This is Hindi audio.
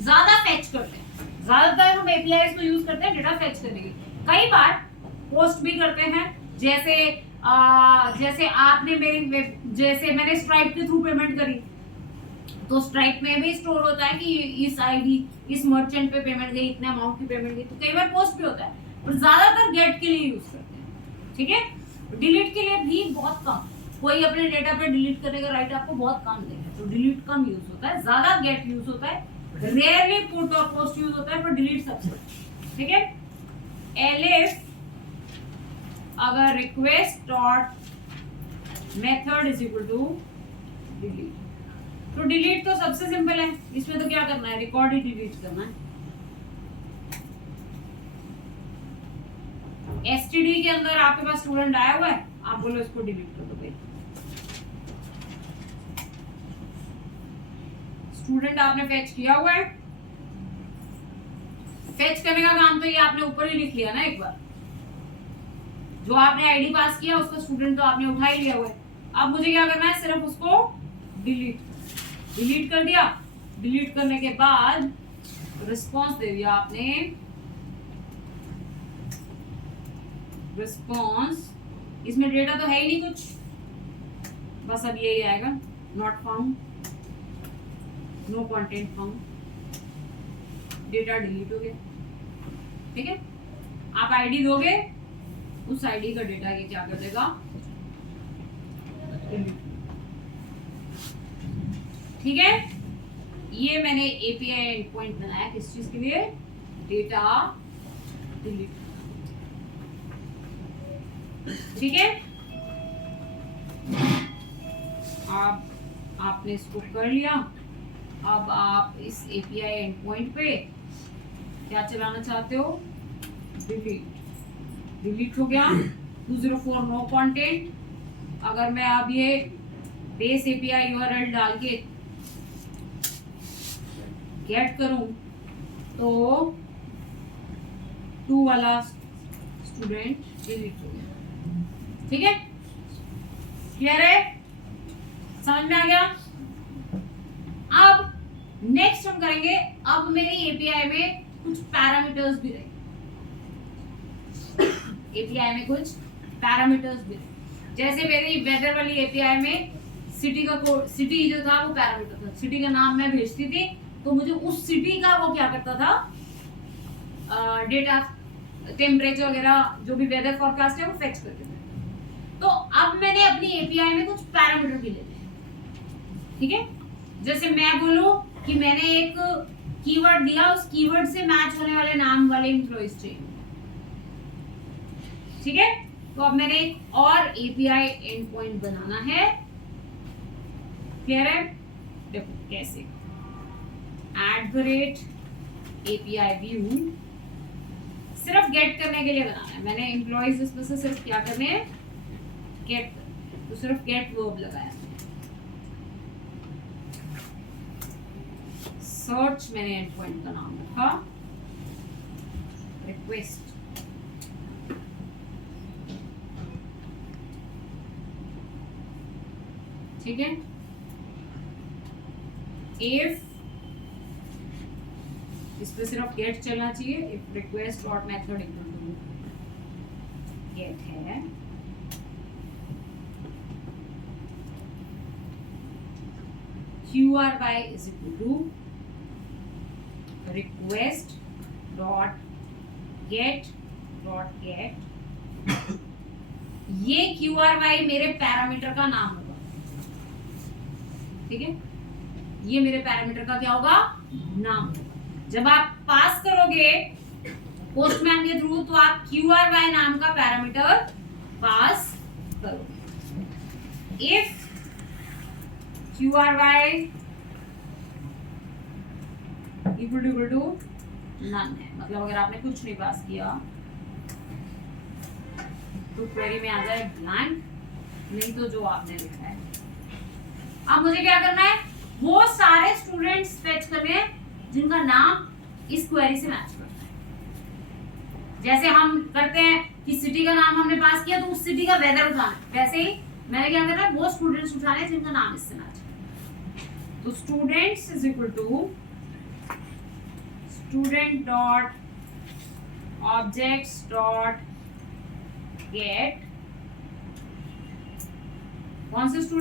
ज्यादा फेच करते हैं। ज्यादातर हम एपीआई को यूज करते हैं डेटा फेच करने के लिए। कई बार पोस्ट भी करते हैं, जैसे जैसे आपने जैसे मैंने स्ट्राइप के थ्रू पेमेंट करी, तो स्ट्राइप में भी स्टोर होता है कि इस आईडी इस मर्चेंट पे पेमेंट गई, इतने अमाउंट की पेमेंट गई। तो कई बार पोस्ट भी होता है, पर ज्यादातर गेट के लिए यूज करते हैं। ठीक है, डिलीट के लिए भी बहुत कम, कोई अपने डेटा पे डिलीट करने का राइट आपको बहुत कम देगा, तो डिलीट कम यूज होता है, ज्यादा गेट यूज होता है, रेयरली पुट और पोस्ट यूज होता है, पर डिलीट सबसे। ठीक है, एलिफ अगर request dot method is equal to delete, तो डिलीट तो सबसे सिंपल है, इसमें तो क्या करना है, रिकॉर्ड ही डिलीट करना है। एसटीडी के अंदर आपके पास स्टूडेंट आया हुआ है, आप बोलो इसको डिलीट कर दो भाई। स्टूडेंट आपने फेच किया हुआ है, फेच करने का काम तो ये आपने ऊपर ही लिख लिया ना एक बार, जो आपने आईडी पास किया उसका स्टूडेंट तो आपने उठा ही लिया हुआ है। अब मुझे क्या करना है, सिर्फ उसको डिलीट कर दिया। डिलीट करने के बाद रिस्पॉन्स दे दिया आपने, रिस्पॉन्स, इसमें डेटा तो है ही नहीं कुछ, बस अब यही आएगा, not found, no content found, data delete हो गया। ठीक है, आप आईडी दोगे, उस आईडी का डेटा ये क्या कर देगा, ठीक है। ये मैंने एपीआई एंड पॉइंट बनाया किस चीज के लिए, डेटा डिलीट। ठीक है, आपने इसको कर लिया। अब आप इस एपीआई एंड पॉइंट पे क्या चलाना चाहते हो, डिलीट हो गया। 204 नो कंटेंट। अगर मैं अब ये बेस एपीआई यूआरएल डाल के गेट करूं तो 2 वाला स्टूडेंट डिलीट हो गया। ठीक है, क्लियर है, समझ में आ गया। अब नेक्स्ट हम करेंगे, अब मेरी एपीआई में कुछ पैरामीटर्स भी रहे, एपीआई में कुछ पैरामीटर्स भी रहे। जैसे मेरी वेदर वाली एपीआई में सिटी का कोड, सिटी जो था वो पैरामीटर था, सिटी का नाम मैं भेजती थी तो मुझे उस सिटी का वो क्या करता था, डेटा, टेम्परेचर वगैरह जो भी वेदर फॉरकास्ट है वो फेच करके था। तो अब मैंने अपनी एपीआई में कुछ पैरामीटर भी ले लिए। ठीक है, जैसे मैं बोलूं कि मैंने एक कीवर्ड दिया, उस कीवर्ड से मैच होने वाले नाम वाले एम्प्लॉइज चाहिए। ठीक है, तो अब मैंने एक और एपीआई एंड पॉइंट बनाना है। क्लियर है, देखो कैसे, @API view सिर्फ गेट करने के लिए बनाना है। मैंने एम्प्लॉइज इसमें से सिर्फ क्या करने हैं, गेट, तो सिर्फ गेट वर्ब लगाया। सर्च मैंने एंड पॉइंट का नाम रखा रिक्वेस्ट। ठीक है, इफ इस पे सिर्फ गेट चलना चाहिए, if request dot method equal to get है, QRY is equal to request dot get dot get। ये QRY मेरे पैरामीटर का नाम होगा। ठीक है, ये मेरे पैरामीटर का क्या होगा, नाम होगा। जब आप पास करोगे पोस्टमैन के थ्रू तो आप QRY नाम का पैरामीटर पास करोगे। If QRY equal to none है, मतलब अगर आपने कुछ नहीं पास किया तो क्वेरी में आ जाए ब्लैंक, नहीं तो जो आपने लिखा है। अब मुझे क्या करना है, वो सारे स्टूडेंट्स फेच करने हैं जिनका नाम इस क्वेरी से मैच करता है। जैसे हम करते हैं कि सिटी का नाम हमने पास किया तो उस सिटी का वेदर उठाना है, वैसे ही मैंने क्या करना है, वो स्टूडेंट्स उठाने हैं जिनका नाम इससे मैच करता है। तो students is equal to student dot objects dot get, कौन से स्टूडेंट